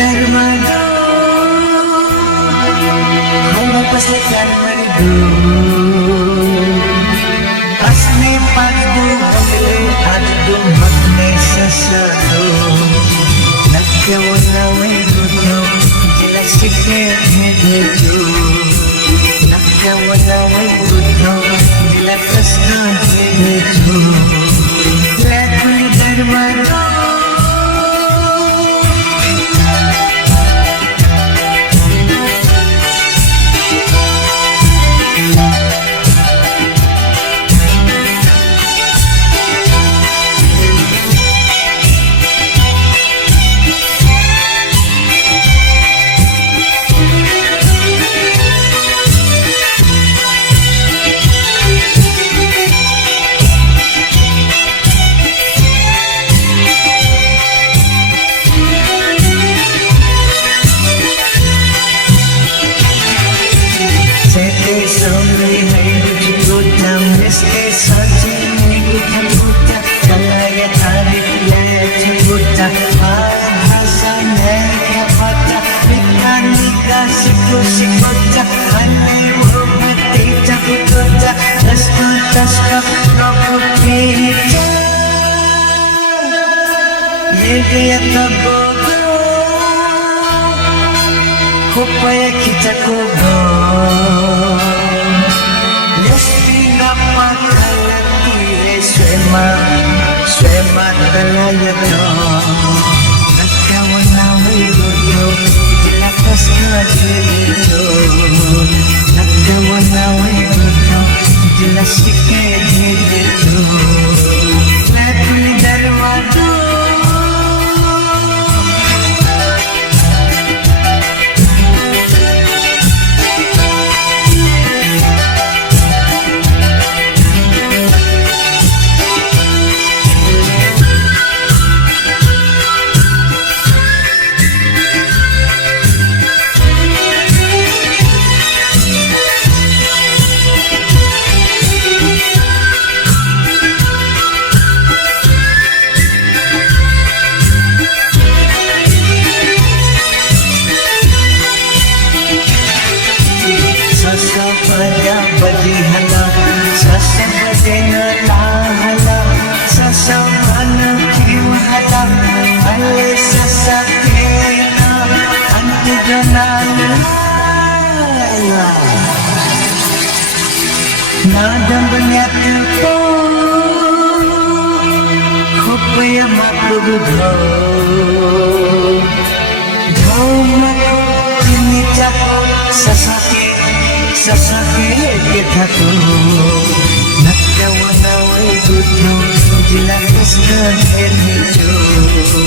Darmado Hamba paslekan merdu Asmi padu Hambili adu Magne sasado Nakawanawe gudu Jelas sikit hededu Nakawanawe gudu Jelas kaskan hededu Lakuni darmado Upaya kita kubur Yasti napakalati Swema talaya to Nagkawanaway gudo Dilakas ka dito Nagkawanaway gudo Dilasikay dito Lakuni darmado Nadang banyak po Kupaya makubudho Gawmako kinitako Sasakit kita ko Nagkawanaway gudno Dilakas ng ermito